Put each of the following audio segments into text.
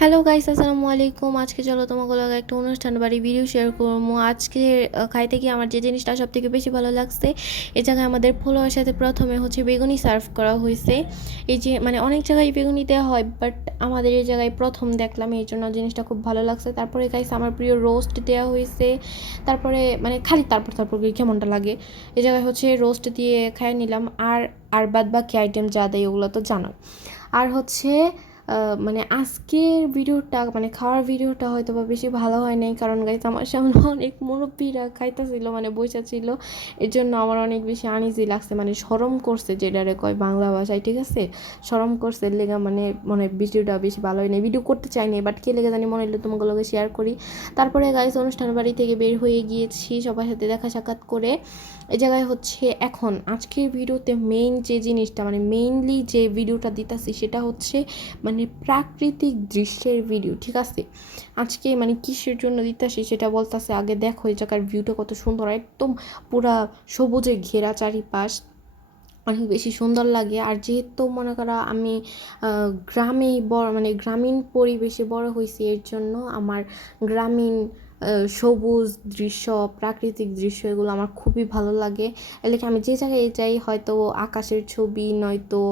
Hello guys, আসসালামু আলাইকুম। আজকে চলো তোমাকে লগে একটা অনুষ্ঠান বাড়ি ভিডিও শেয়ার করবো। আজকে খাইতে গিয়ে আমার যে জিনিসটা সব থেকে বেশি ভালো লাগছে, এই জায়গায় আমাদের পোলাওয়ের সাথে প্রথমে হচ্ছে বেগুনি সার্ভ করা হয়েছে। এই যে মানে অনেক জায়গায় বেগুনি দেওয়া হয়, বাট আমাদের এই জায়গায় প্রথম দেখলাম, এই জন্য জিনিসটা খুব ভালো লাগছে। তারপরে গাইস আমার প্রিয় রোস্ট দেওয়া হয়েছে। তারপরে মানে খালি তারপর কেমনটা লাগে, এই জায়গায় হচ্ছে রোস্ট দিয়ে খাই নিলাম। আর আর বাদ বাকি আইটেম যা দেয় ওগুলো তো জানো। আর হচ্ছে মানে আজকের ভিডিওটা মানে খাওয়ার ভিডিওটা হয়তো বা বেশি ভালো হয় নাই, কারণ গাইস আমার সামনে অনেক মুরব্বীরা খাইতেছিল, মানে বসে ছিল। এর জন্য আমার অনেক বেশি আনইজি লাগছে, মানে শরম করছে, যেটারে কয় বাংলা ভাষায়, ঠিক আছে, শরম করছে লেগা মানে মনে ভিডিওটা বেশি ভালো হয় নাই, ভিডিও করতে চাইনি, বাট কে লেগে জানি মনে হলো তোমাগুলোকে শেয়ার করি। তারপরে গাইস অনুষ্ঠান বাড়ি থেকে বের হয়ে গিয়েছি সবার সাথে দেখা সাক্ষাৎ করে। এই জায়গায় হচ্ছে এখন আজকের ভিডিওতে মেইন যে জিনিসটা মানে মেইনলি যে ভিডিওটা দিতেছি সেটা হচ্ছে মানে প্রাকৃতিক দৃশ্যের ভিডিও, ঠিক আছে। আজকে মানে কিসের জন্য দিতেছি সেটা বলতেছে, আগে দেখো এই জায়গার ভিউটা কত সুন্দর, একদম পুরা সবুজে ঘেরা চারিপাশ, অনেক বেশি সুন্দর লাগে। আর যেহেতু মনে করো আমি গ্রামে বড় মানে গ্রামীণ পরিবেশে বড় হয়েছি, এর জন্য আমার গ্রামীণ সবুজ দৃশ্য, প্রাকৃতিক দৃশ্য এগুলো আমার খুবই ভালো লাগে। এলাকা আমি যে জায়গায় যাই হয়তো আকাশের ছবি নয়তো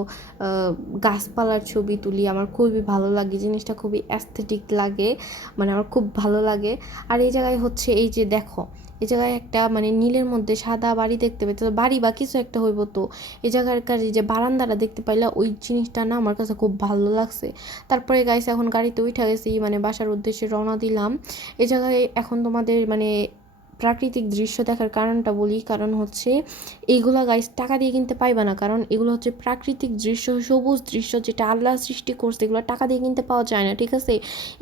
গাছপালার ছবি তুলি, আমার খুবই ভালো লাগে, জিনিসটা খুবই অ্যাস্থেটিক লাগে, মানে আমার খুব ভালো লাগে। আর এই জায়গায় হচ্ছে এই যে দেখো, এই জায়গায় একটা মানে নীলের মধ্যে সাদা বাড়ি দেখতে পাই, তো বাড়ি বা কিছু একটা হইব, তো এই জায়গার যে বারান্দাটা দেখতে পাইলা, ওই জিনিসটা না আমার কাছে খুব ভালো লাগছে। তারপরে গাইছে এখন গাড়িতে উঠে গেছি, মানে বাসার উদ্দেশ্যে রওনা দিলাম। এই জায়গায় এখন তোমাদের মানে প্রাকৃতিক দৃশ্য দেখার কারণটা বলি, কারণ হচ্ছে এইগুলো গাইস টাকা দিয়ে কিনতে পাইবা না, কারণ এগুলো হচ্ছে প্রাকৃতিক দৃশ্য, সবুজ দৃশ্য, যেটা আল্লাহ সৃষ্টি করছে, এগুলো টাকা দিয়ে কিনতে পাওয়া যায় না, ঠিক আছে।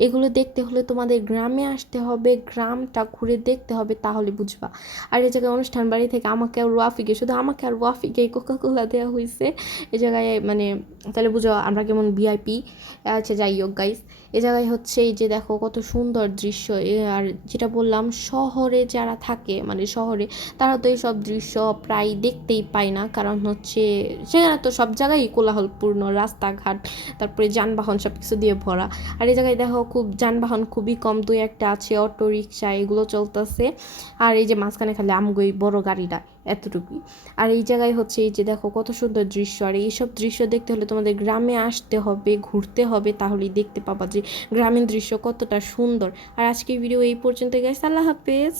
এগুলো দেখতে হলে তোমাদের গ্রামে আসতে হবে, গ্রামটা ঘুরে দেখতে হবে, তাহলে বুঝবা। আর এই জায়গায় অনুষ্ঠান বাড়ি থেকে আমাকে আর ওয়াফিকে, শুধু আমাকে আর ওয়াফিকে কোকাকোলা দেওয়া হয়েছে এই জায়গায়, মানে তাহলে বুঝো আমরা কেমন ভিআইপি। আচ্ছা যাই হোক গাইস, এ জায়গায় হচ্ছে এই যে দেখো কত সুন্দর দৃশ্য। আর যেটা বললাম, শহরে যারা থাকে মানে শহরে, তারা তো এইসব দৃশ্য প্রায় দেখতেই পায় না, কারণ হচ্ছে সেখানে তো সব জায়গায় কোলাহলপূর্ণ রাস্তাঘাট, তারপরে যানবাহন সব কিছু দিয়ে ভরা। আর এই জায়গায় দেখো খুব যানবাহন খুবই কম, দুই একটা আছে অটো রিক্সা, এগুলো চলতেছে। আর এই যে মাঝখানে খালি আমগই বড় গাড়িটা, এতটুকুই। আর এই জায়গায় হচ্ছে এই যে দেখো কত সুন্দর দৃশ্য। আর এইসব দৃশ্য দেখতে হলে তোমাদের গ্রামে আসতে হবে, ঘুরতে হবে, তাহলেই দেখতে পাবা যে গ্রামীণ দৃশ্য কতটা সুন্দর। আর আজকের ভিডিও এই পর্যন্ত গাইস, আল্লাহ হাফেজ।